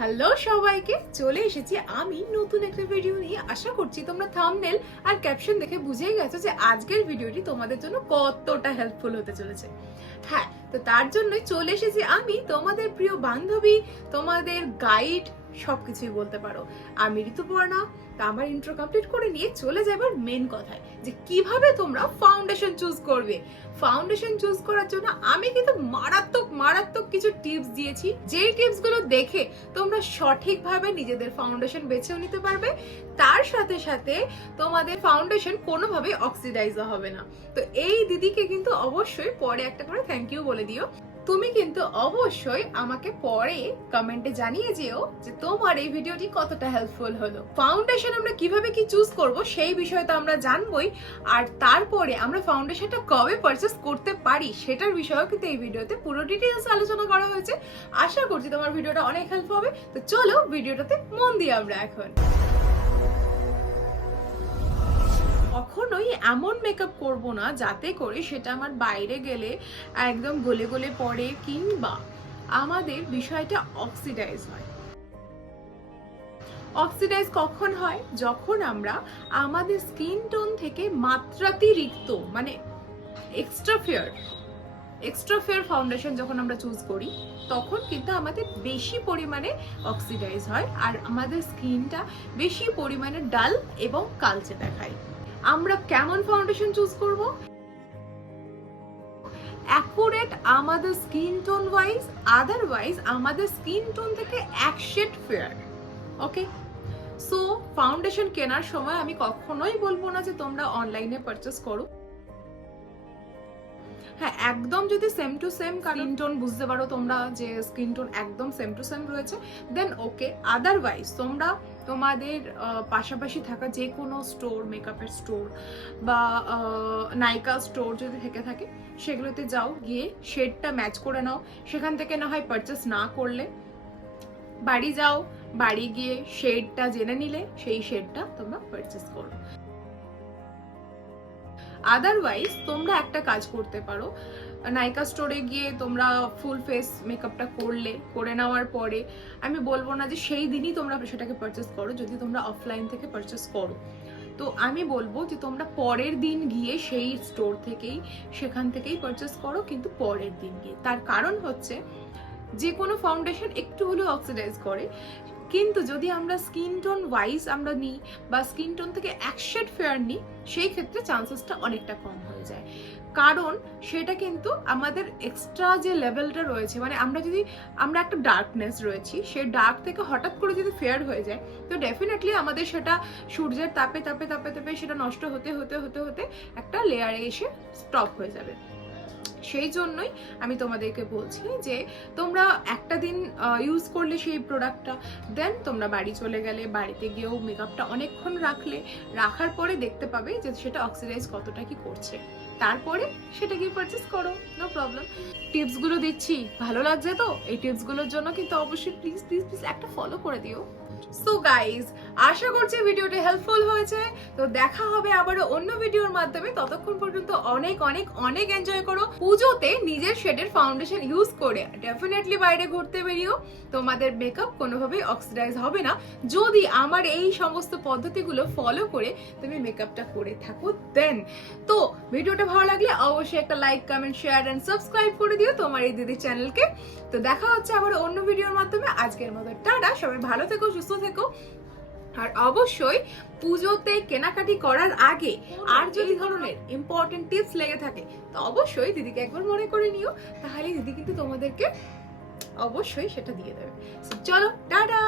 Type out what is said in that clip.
Hello সবাইকে, চলে এসেছি আমি নতুন একটা ভিডিও নিয়ে। আশা করছি তোমরা থাম্বনেল আর ক্যাপশন দেখে বুঝেই গেছো যে আজকের ভিডিওটি তোমাদের জন্য কতটা হেল্পফুল হতে চলেছে। হ্যাঁ, তো তার জন্যই চলে এসেছি আমি, তোমাদের প্রিয় বান্ধবী, তোমাদের গাইড, সবকিছুই বলতে পারো। আমি ঋতুপর্ণা। তা আমার ইন্ট্রো কমপ্লিট করে নিয়ে চলে যাবার মেন কথায়, যে কিভাবে তোমরা ফাউন্ডেশন চুজ করবে। ফাউন্ডেশন চুজ করার জন্য আমি কিন্তু মারাত্মক কিছু টিপস দিয়েছি, যেই টিপস গুলো দেখে তোমরা সঠিকভাবে নিজেদের ফাউন্ডেশন বেছেও নিতে পারবে। তার সাথে সাথে তোমাদের ফাউন্ডেশন কোনোভাবে অক্সিডাইজও হবে না। তো এই দিদিকে কিন্তু অবশ্যই পরে একটা করে থ্যাংক ইউ বলে দিও। তুমি কিন্তু অবশ্যই আমাকে পরে কমেন্টে জানিয়ে যেও যে তোমার এই ভিডিওটি কতটা হেল্পফুল হলো। ফাউন্ডেশন আমরা কিভাবে কি চুজ করব সেই বিষয়ে তো আমরা জানবই, আর তারপরে আমরা ফাউন্ডেশনটা কবে পারচেজ করতে পারি সেটার বিষয়েও কিন্তু এই ভিডিওতে পুরো ডিটেইলস আলোচনা করা হয়েছে। আশা করছি তোমার ভিডিওটা অনেক হেল্প হবে। তো চলো ভিডিওটাতে মন দিই আমরা এখন। কখনোই এমন মেকআপ করব না যাতে করে সেটা আমার বাইরে গেলে একদম গলে গলে পড়ে, কিংবা আমাদের বিষয়টা অক্সিডাইজ হয়। অক্সিডাইজ কখন হয়? যখন আমরা আমাদের স্কিন টোন থেকে মাত্রাতিরিক্ত মানে এক্সট্রা ফেয়ার ফাউন্ডেশন যখন আমরা চুজ করি, তখন কিন্তু আমাদের বেশি পরিমাণে অক্সিডাইজ হয় আর আমাদের স্কিনটা বেশি পরিমাণে ডাল এবং কালচে দেখায়। আমরা কেমন ফাউন্ডেশন চুজ করব? অ্যাকুরেট আমাদের স্কিন টোন ওয়াইজ, আদারওয়াইজ আমাদের স্কিন টোন থেকে এক শেড ফেয়ার। ওকে, সো ফাউন্ডেশন কেনার সময় আমি কখনোই বলবো না যে তোমরা অনলাইনে পারচেস করো। হ্যাঁ, একদম যদি same to same skin tone বুঝতে পারো তোমরা যে স্কিন টোন একদম সেম টু সেম রয়েছে, দেন ওকে। আদারওয়াইজ তোমরা তোমাদের পাশাপাশি থাকা যে কোনো স্টোর, মেকআপের স্টোর বা নাইকা স্টোর যদি থেকে থাকে, সেগুলোতে যাও, গিয়ে শেডটা ম্যাচ করে নাও। সেখান থেকে না হয় পারচেস না করলে বাড়ি যাও, বাড়ি গিয়ে শেডটা জেনে নিলে সেই শেডটা তোমরা পারচেস করো। আদারওয়াইজ তোমরা একটা কাজ করতে পারো, নাইকা স্টোরে গিয়ে তোমরা ফুল ফেস মেকআপটা করে নেওয়ার পরে আমি বলবো না যে সেই দিনই তোমরা সেটাকে পারচেস করো, যদি তোমরা অফলাইন থেকে পারচেস করো। তো আমি বলবো যে তোমরা পরের দিন গিয়ে সেই স্টোর থেকেই, সেখান থেকেই পারচেস করো, কিন্তু পরের দিন গিয়ে। তার কারণ হচ্ছে যে কোনো ফাউন্ডেশন একটু হলেও অক্সিডাইজ করে, কিন্তু যদি আমরা স্কিন টোন ওয়াইজ আমরা নিই বা স্কিন টোন থেকে এক শেড ফেয়ার নিই, সেই ক্ষেত্রে চান্সেসটা অনেকটা কম হয়ে যায়। কারণ সেটা কিন্তু আমাদের এক্সট্রা যে লেভেলটা রয়েছে, মানে আমরা একটা ডার্কনেস রয়েছি, সেই ডার্ক থেকে হঠাৎ করে যদি ফেয়ার হয়ে যায়, তো ডেফিনেটলি আমাদের সেটা সূর্যের তাপে তাপে তাপে তাপে সেটা নষ্ট হতে হতে হতে হতে একটা লেয়ারে এসে স্টপ হয়ে যাবে। সেই জন্যই আমি তোমাদেরকে বলছি যে তোমরা একটা দিন ইউজ করলে সেই প্রোডাক্টটা, দেন তোমরা বাড়ি চলে গেলে, বাড়িতে গিয়েও মেকআপটা অনেকক্ষণ রাখার পরে দেখতে পাবে যে সেটা অক্সিডাইজ কতটা কি করছে। তারপরে সেটা গিয়ে পারচেস করো, নো প্রবলেম। টিপসগুলো দিচ্ছি, ভালো লাগছে তো? এই টিপসগুলোর জন্য কিন্তু অবশ্যই প্লিজ প্লিজ প্লিজ একটা ফলো করে দিও। সো গাইজ, আশা করছি ভিডিওটা হেল্পফুল হয়েছে। তো দেখা হবে আবারও অন্য ভিডিওর মাধ্যমে। ততক্ষণ পর্যন্ত অনেক অনেক অনেক এনজয় করো। পুজোতে নিজের শেডের ফাউন্ডেশন ইউজ করে ডেফিনেটলি বাইরে ঘুরতে বেরিও। তোমাদের মেকআপ কোনোভাবেই অক্সিডাইজ হবে না যদি আমার এই সমস্ত পদ্ধতিগুলো ফলো করে তুমি মেকআপটা করে থাকো। দেন তো ভিডিওটা ভালো লাগলে অবশ্যই একটা like, comment, share and subscribe করে দিও তোমার এই দিদির চ্যানেলকে। তো দেখা হচ্ছে আবার অন্য ভিডিওর মাধ্যমে। আজকের মতো টাটা, সবাই ভালো থেকো, সুস্থ থেকো। আর অবশ্যই পুজোতে কেনাকাটি করার আগে আর যদি ধরনের ইম্পর্টেন্ট টিপস লেগে থাকে, তো অবশ্যই দিদিকে একবার মনে করে নিও, তাহলে দিদি কিন্তু তোমাদেরকে অবশ্যই সেটা দিয়ে দেবে। চলো টাটা।